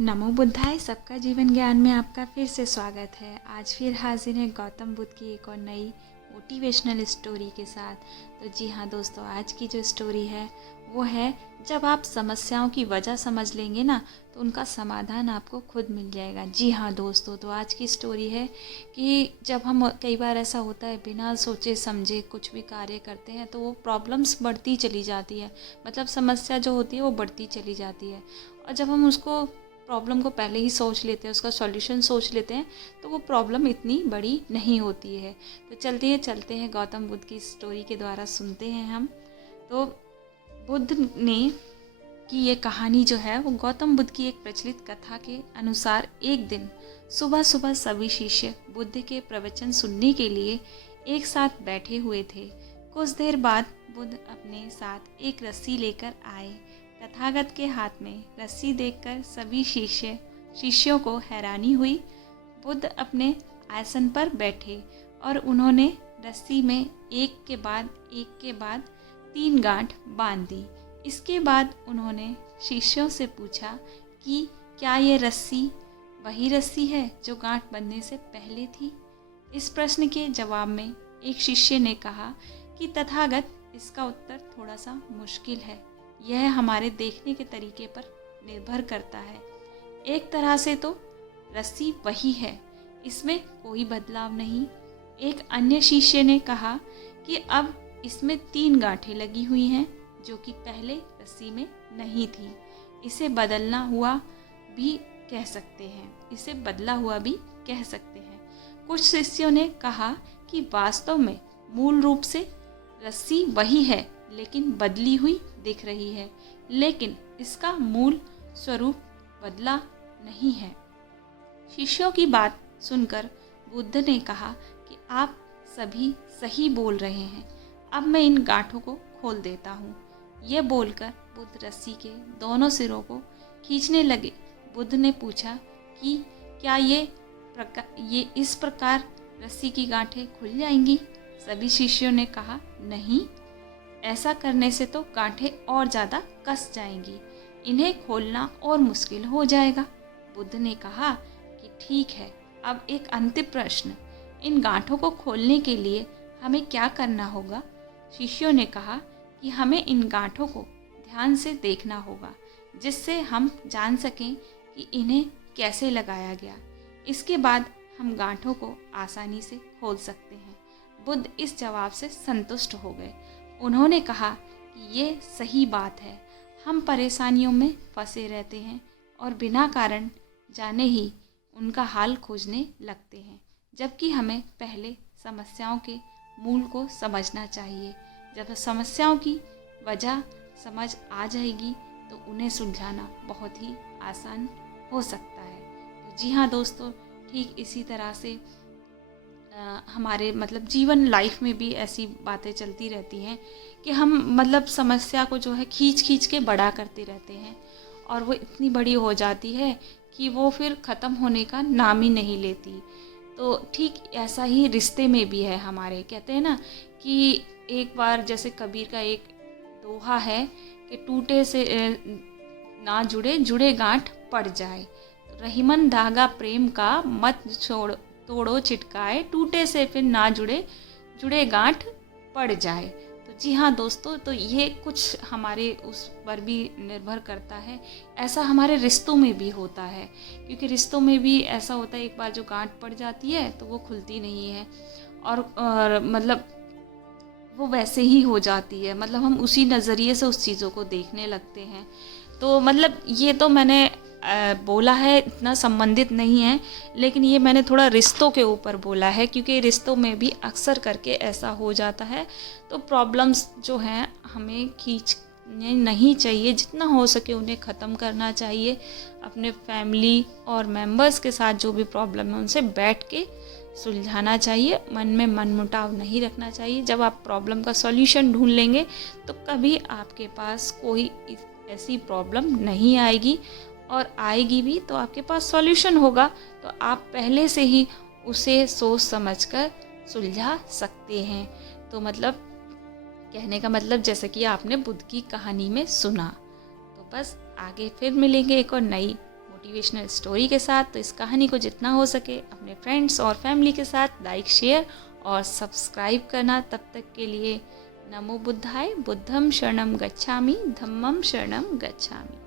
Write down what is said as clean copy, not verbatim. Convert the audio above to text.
नमो बुद्धाय। सबका जीवन ज्ञान में आपका फिर से स्वागत है। आज फिर हाजिर है गौतम बुद्ध की एक और नई मोटिवेशनल स्टोरी के साथ। तो जी हाँ दोस्तों, आज की जो स्टोरी है वो है, जब आप समस्याओं की वजह समझ लेंगे ना तो उनका समाधान आपको खुद मिल जाएगा। जी हाँ दोस्तों, तो आज की स्टोरी है कि जब हम कई बार ऐसा होता है बिना सोचे समझे कुछ भी कार्य करते हैं तो वो प्रॉब्लम्स बढ़ती चली जाती है, मतलब समस्या जो होती है वो बढ़ती चली जाती है। और जब हम उसको प्रॉब्लम को पहले ही सोच लेते हैं, उसका सॉल्यूशन सोच लेते हैं, तो वो प्रॉब्लम इतनी बड़ी नहीं होती है। तो चलते हैं गौतम बुद्ध की स्टोरी के द्वारा सुनते हैं हम। तो बुद्ध ने की ये कहानी जो है वो गौतम बुद्ध की एक प्रचलित कथा के अनुसार, एक दिन सुबह सुबह सभी शिष्य बुद्ध के प्रवचन सुनने के लिए एक साथ बैठे हुए थे। कुछ देर बाद बुद्ध अपने साथ एक रस्सी लेकर आए। तथागत के हाथ में रस्सी देखकर सभी शिष्यों को हैरानी हुई। बुद्ध अपने आसन पर बैठे और उन्होंने रस्सी में एक के बाद 3 गांठ बांध दी। इसके बाद उन्होंने शिष्यों से पूछा कि क्या ये रस्सी वही रस्सी है जो गांठ बंधने से पहले थी। इस प्रश्न के जवाब में एक शिष्य ने कहा कि तथागत, इसका उत्तर थोड़ा सा मुश्किल है, यह हमारे देखने के तरीके पर निर्भर करता है। एक तरह से तो रस्सी वही है, इसमें कोई बदलाव नहीं। एक अन्य शिष्य ने कहा कि अब इसमें 3 गांठें लगी हुई हैं जो कि पहले रस्सी में नहीं थी। इसे बदला हुआ भी कह सकते हैं। कुछ शिष्यों ने कहा कि वास्तव में मूल रूप से रस्सी वही है लेकिन बदली हुई दिख रही है, लेकिन इसका मूल स्वरूप बदला नहीं है। शिष्यों की बात सुनकर बुद्ध ने कहा कि आप सभी सही बोल रहे हैं, अब मैं इन गांठों को खोल देता हूँ। ये बोलकर बुद्ध रस्सी के दोनों सिरों को खींचने लगे। बुद्ध ने पूछा कि क्या ये इस प्रकार रस्सी की गांठें खुल जाएंगी? सभी शिष्यों ने कहा, नहीं, ऐसा करने से तो गांठें और ज़्यादा कस जाएंगी, इन्हें खोलना और मुश्किल हो जाएगा। बुद्ध ने कहा कि ठीक है, अब एक अंतिम प्रश्न, इन गांठों को खोलने के लिए हमें क्या करना होगा? शिष्यों ने कहा कि हमें इन गांठों को ध्यान से देखना होगा, जिससे हम जान सकें कि इन्हें कैसे लगाया गया। इसके बाद हम गांठों को आसानी से खोल सकते हैं। बुद्ध इस जवाब से संतुष्ट हो गए। उन्होंने कहा कि ये सही बात है, हम परेशानियों में फंसे रहते हैं और बिना कारण जाने ही उनका हाल खोजने लगते हैं, जबकि हमें पहले समस्याओं के मूल को समझना चाहिए। जब समस्याओं की वजह समझ आ जाएगी तो उन्हें सुलझाना बहुत ही आसान हो सकता है। तो जी हाँ दोस्तों, ठीक इसी तरह से हमारे जीवन लाइफ में भी ऐसी बातें चलती रहती हैं कि हम समस्या को जो है खींच के बड़ा करते रहते हैं और वो इतनी बड़ी हो जाती है कि वो फिर ख़त्म होने का नाम ही नहीं लेती। तो ठीक ऐसा ही रिश्ते में भी है हमारे। कहते हैं ना कि एक बार जैसे कबीर का एक दोहा है कि टूटे से ना जुड़े गांठ पड़ जाए। रहीमन धागा प्रेम का मत तोड़ो चिटकाए, टूटे से फिर ना जुड़े गांठ पड़ जाए। तो जी हाँ दोस्तों, तो ये कुछ हमारे उस पर भी निर्भर करता है। ऐसा हमारे रिश्तों में भी होता है, क्योंकि रिश्तों में भी ऐसा होता है, एक बार जो गांठ पड़ जाती है तो वो खुलती नहीं है और वो वैसे ही हो जाती है। हम उसी नज़रिए से उस चीज़ों को देखने लगते हैं। तो ये तो मैंने बोला है, इतना संबंधित नहीं है, लेकिन ये मैंने थोड़ा रिश्तों के ऊपर बोला है, क्योंकि रिश्तों में भी अक्सर करके ऐसा हो जाता है। तो प्रॉब्लम्स जो हैं हमें खींचने नहीं चाहिए, जितना हो सके उन्हें ख़त्म करना चाहिए। अपने फैमिली और मेंबर्स के साथ जो भी प्रॉब्लम है उनसे बैठ के सुलझाना चाहिए, मन में मनमुटाव नहीं रखना चाहिए। जब आप प्रॉब्लम का सॉल्यूशन ढूंढ लेंगे तो कभी आपके पास कोई ऐसी प्रॉब्लम नहीं आएगी, और आएगी भी तो आपके पास सॉल्यूशन होगा, तो आप पहले से ही उसे सोच समझकर सुलझा सकते हैं। तो कहने का जैसे कि आपने बुद्ध की कहानी में सुना। तो बस आगे फिर मिलेंगे एक और नई मोटिवेशनल स्टोरी के साथ। तो इस कहानी को जितना हो सके अपने फ्रेंड्स और फैमिली के साथ लाइक, शेयर और सब्सक्राइब करना। तब तक के लिए नमो बुद्धाय। बुद्धं शरणं गच्छामि, धम्मं शरणं गच्छामि।